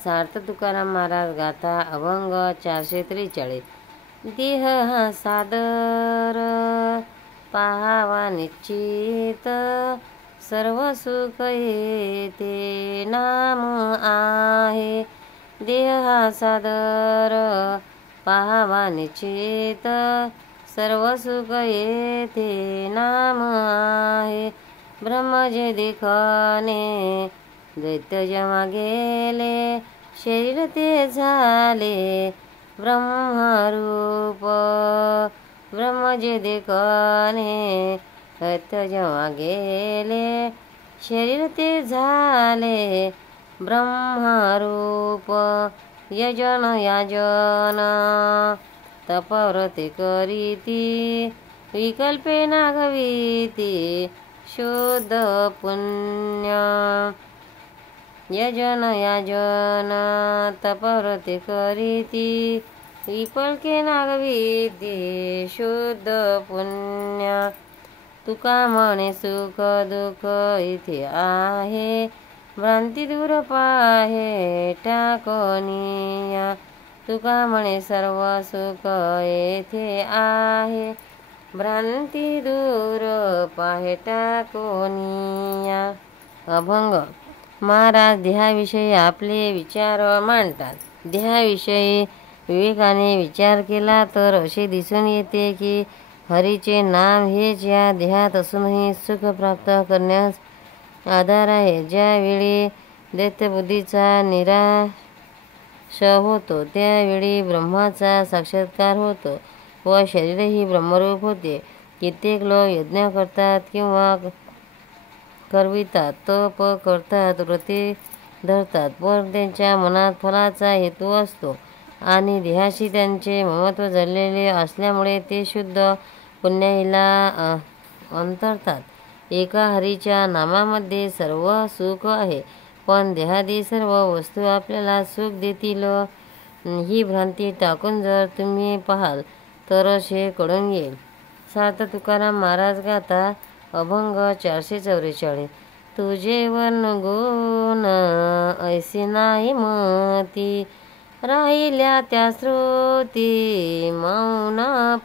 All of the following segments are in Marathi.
सार्थ तुकाराम महाराज गाथा अभंग 443. देह हा सादर पाहावा निश्चित, सर्व सुख येते नाम आहे. देह हा सादर पाहावा निश्चित, सर्व सुख येते नाम आहे. ब्रह्म जे देखणे दैत्य जेव्हा गेले, शरीर ते झाले ब्रह्मरूप. ब्रह्म जे देखणे दैत्य जेव्हा गेले, शरीर ते झाले ब्रह्मरूप. यजन याजन तपव्रते करीती, विकल्पे नागवीती शुद्ध पुण्य. यजन याजन तपव्रते करीती, विकल्पे नागवीती शुद्ध पुण्य. तुका म्हणे सुख दुःख इथे आहे, भ्रांती दूर पाहे टाकोनिया. तुका म्हणे सर्व सुख येथे आहे, भ्रांती दूर पाहे टाकोनिया. अभंग. महाराज देहाविषयी आपले विचार मांडतात. देहाविषयी विवेकाने विचार केला तर असे दिसून येते की हरीचे नाम हेच या देहात असूनही सुख प्राप्त करण्यास आधार आहे. ज्यावेळी दैत्यबुद्धीचा निराश होतो त्यावेळी ब्रह्माचा साक्षात्कार होतो व शरीरही ब्रह्मरूप होते. कित्येक लोक यज्ञ करतात किंवा करवितात, तप करतात, व्रते धरतात, पण त्यांच्या मनात फलाचा हेतू असतो आणि देहाशी त्यांचे ममत्व जडलेले असल्यामुळे ते शुद्ध पुण्याईला अंतरतात. एका हरीच्या नामामध्ये सर्व सुख आहे, पण देहादी सर्व वस्तू आपल्याला सुख देतील ही भ्रांती टाकून जर तुम्ही पाहाल तरच हे कळून येईल. सार्थ तुकाराम महाराज गाथा अभंग 444. तुझे वर्णगुण ऐसे नाही मती, राहिल्या त्या श्रुती मौनपणे.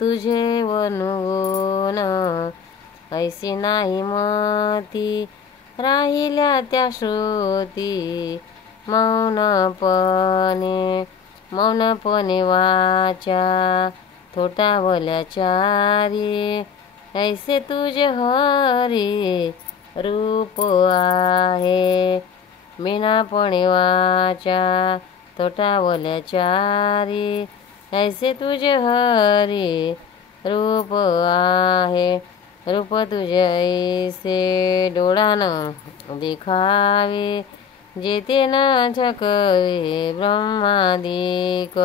तुझे वर्णगुण ऐसे नाही मती, राहिल्या त्या श्रुती मौनपणे. मौनपणे वाचा थोटावल्या चारी, ऐसे तुझे हरी रूप आहे. मीनापणे वाचा थोटावल्या चारी, ऐसे तुझे हरी रूप आहे. रूप तुझे ऐसे डोळानं देखावे, जेते न झकवे ब्रह्मादिक.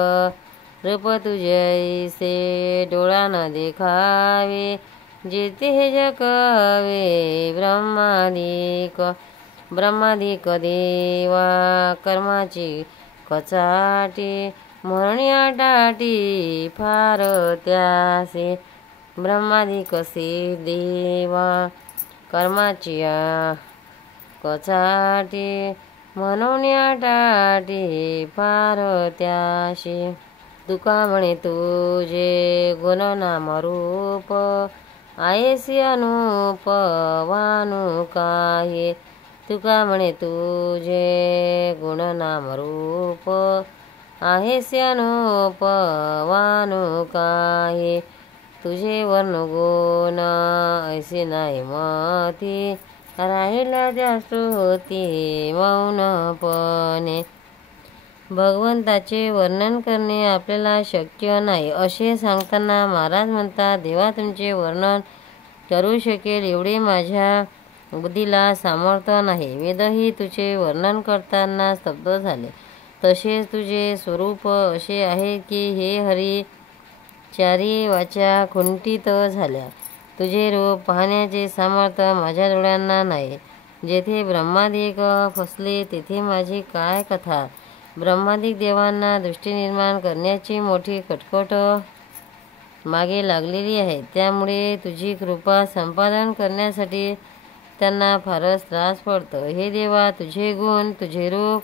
रूप तुझे ऐसे डोळानं देखावे, जेते झकवे ब्रह्मादिक. ब्रह्मादिक देवा कर्माची कचाटी, म्हणून टाटी फार त्यासे. ब्रह्मादिक से देवा कर्माची कचाटी, म्हणून टाटी फार त्याशी. तुका म्हणे तुझे गुण नाम रूप, आहेसी अनूप वानू काही. तुका म्हणे तुझे गुण नाम रूप, आहेसी अनूप वानू काही. तुझे वर्णगुण ऐसे नाही मती, राहिल्या त्या श्रुती मौनपणे. भगवंताचे वर्णन करणे आपल्याला शक्य नाही असे सांगताना महाराज म्हणतात, देवा तुमचे वर्णन करू शकेल एवढे माझ्या बुद्धीला सामर्थ्य नाही. वेदही तुझे वर्णन करताना स्तब्ध झाले. तसेच तुझे स्वरूप असे आहे की हे हरी चारी वाचा खुंटीत झाल्या. तुझे रूप पाहण्याचे सामर्थ्य माझ्या डोळ्यांना नाही. जेथे ब्रह्मादिक फसले तेथे माझी काय कथा. ब्रह्मादिक देवांना दृष्टी निर्माण करण्याची मोठी कटकट मागे लागलेली आहे. त्यामुळे तुझी कृपा संपादन करण्यासाठी त्यांना फारच त्रास पडतो. हे देवा, तुझे गुण, तुझे रूप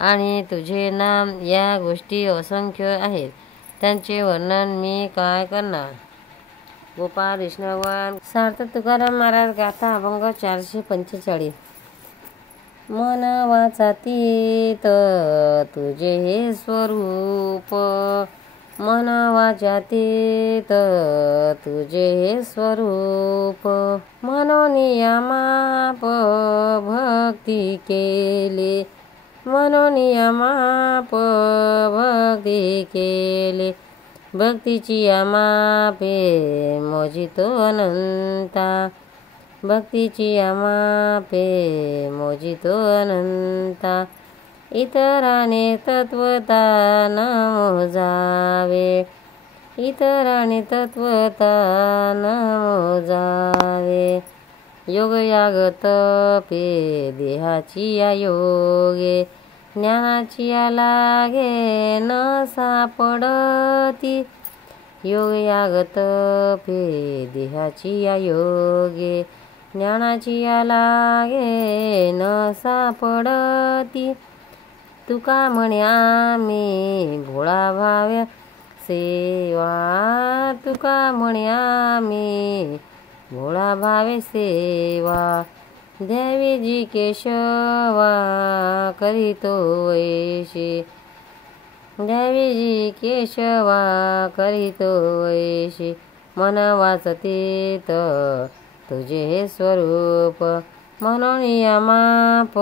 आणि तुझे नाम या गोष्टी असंख्य आहेत. त्यांचे वर्णन मी काय करणार. गोपाळ कृष्ण भगवान. सार्थ तुकाराम महाराज गाथा अभंग 445. मन वाचातीत तुझे हे स्वरूप, मन वाचातीत तुझे हे स्वरूप, मनोनिया माप भक्ती केले, मनोनिया माप भक्ती केले, भक्तीची मापे मोजितो अनंता, भक्तीची मापे मोजितो अनंता, इतराने तत्वता न मोजावे, इतराने तत्वता न मोजावे, योगयाग तपे देहाची योगे, ज्ञानाची लागे न सापडती, योगयाग तपे देहाची योगे, ज्ञानाची लागे न सापडती, तुका म्हणे आम्ही भोळा भाव्या सेवा, तुका म्हणे आम्ही भोळा भावे सेवा, द्यावी जी केशवा करीतो वैशी, द्यावी जी केशवा करीतो वैशी, मन वाचतीत तुझे हे स्वरूप, मनोनिया माप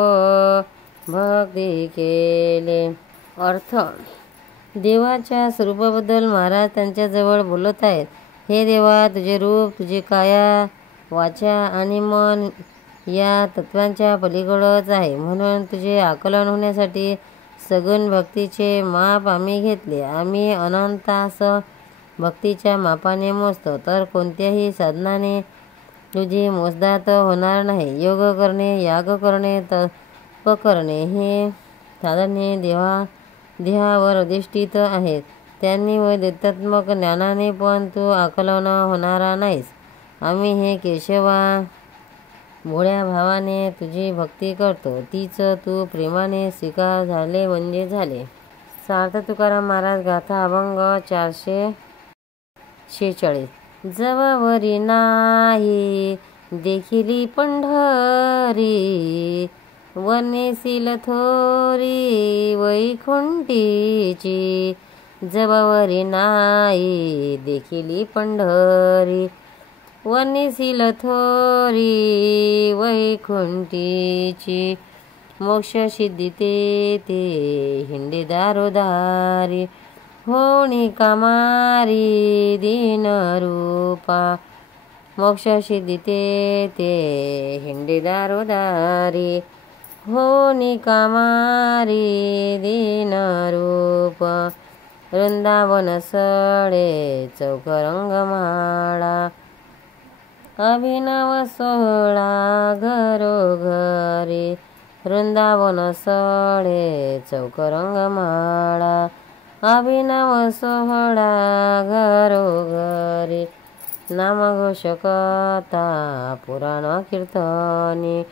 भक्ती केले. अर्थ. देवाच्या स्वरूपाबद्दल महाराज त्यांच्याजवळ बोलत आहेत. हे देवा, तुझे रूप, तुझे काया, वाचा आणि मन या तत्वांच्या पलीकडच आहे. म्हणून तुझे आकलन होण्यासाठी सगुण भक्तीचे माप आम्ही घेतले. आम्ही अनंतास भक्तीच्या मापाने मोजतो, तर कोणत्याही साधनाने तुझी मोजदात होणार नाही. योग करणे, याग करणे, तप करणे हे साधने देहावर अधिष्ठित आहेत. त्यांनी व देतात्मक ज्ञानाने पण तू आकलन होणारा नाहीस. आम्ही हे केशवा भोळ्या भावाने तुझी भक्ती करतो, तीच तू प्रेमाने स्वीकार झाले म्हणजे झाले. सार्थ तुकाराम महाराज गाथा अभंग 446. जवावरी नाही देखिली पंढरी, वनेसील थोरी वैकुंठीची, जवावरी नाही देखिली पंढरी, वनेसील थोरी वैकुंठीची, मोक्ष सिद्धी ते हिंडे दारोदारी, होणी कामारी दीन रूपा, मोक्ष सिद्धी ते हिंडे दारोदारी, होणी कामारी दीन रूप, वृंदावन सडे चौक रंगमाळा, अभिनव सोहळा घरोघरी, वृंदावन सडे चौक रंगमाळा, अभिनव सोहळा घरोघरी, नामघोष कथा पुराण कीर्तनी,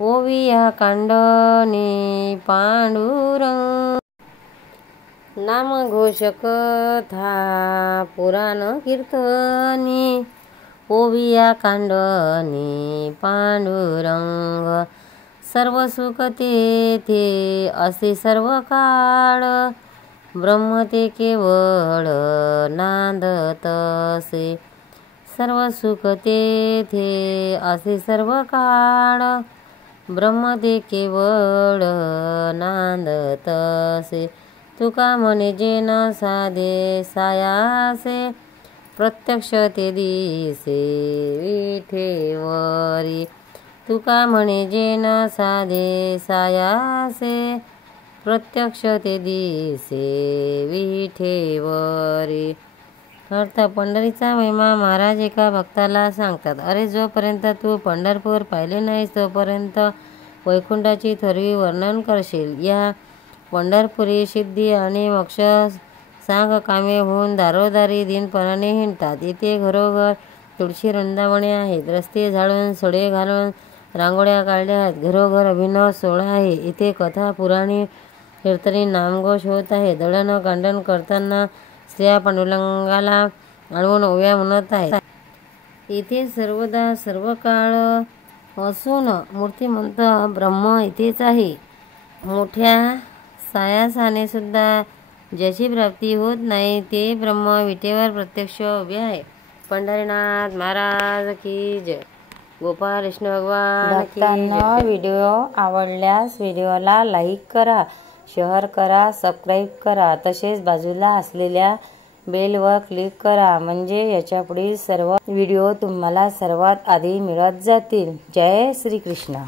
ओविया कांडनी पांडुरंग, नामघोष कथा पुराण कीर्तनी, ओविया कांडनी पांडुरंग, सर्व सुख तेथे असे सर्व काळ, ब्रह्म ते केवळ नांदतसे, सर्व सुख तेथे असे सर्व काळ, ब्रह्म ते केवळ नांदतसे, तुका म्हणे जे न साधे सायासे, प्रत्यक्ष ते दिसे विठेवरी, तुका म्हणे जे न साधे सायासे, प्रत्यक्ष ते दिसे विठेवरी. अर्थ. पंढरीचा महिमा महाराज एका भक्ताला सांगतात. अरे, जोपर्यंत तू पंढरपूर पाहिले नाहीस तोपर्यंत वैकुंठाची थोरवी वर्णन करशील. या पंढरपुरी सिद्धी आणि मोक्ष सांग कामे होऊन दारोदारी दिनपणाने हिंडतात. इथे घरोघर तुळशी वृंदावने आहेत. रस्ते झाडून सडे घालून रांगोळ्या काढल्या आहेत. घरोघर अभिनव सोहळा आहे. इथे कथा, पुराणे, कीर्तनी, नामघोष होत आहे. दळणकांडण करताना स्त्रिया पांडुरंगाला आडवून ओव्या म्हणत आहेत. इथे सर्वदा सर्व काळ असून मूर्तिमंत ब्रह्म इथेच आहे. मोठ्या सायासाने सुद्धा ज्याची प्राप्ती होत नाही ते ब्रह्म विटेवर प्रत्यक्ष उभे आहे. पंढरीनाथ महाराज की जय. गोपाळ कृष्ण भगवान की जय. व्हिडिओ आवडल्यास व्हिडिओला लाईक करा, शेअर करा, सबस्क्राईब करा. तसेच बाजूला असलेल्या बेलवर क्लिक करा, म्हणजे याच्या पुढील सर्व व्हिडिओ तुम्हाला सर्वात आधी मिळत जातील. जय श्री कृष्ण.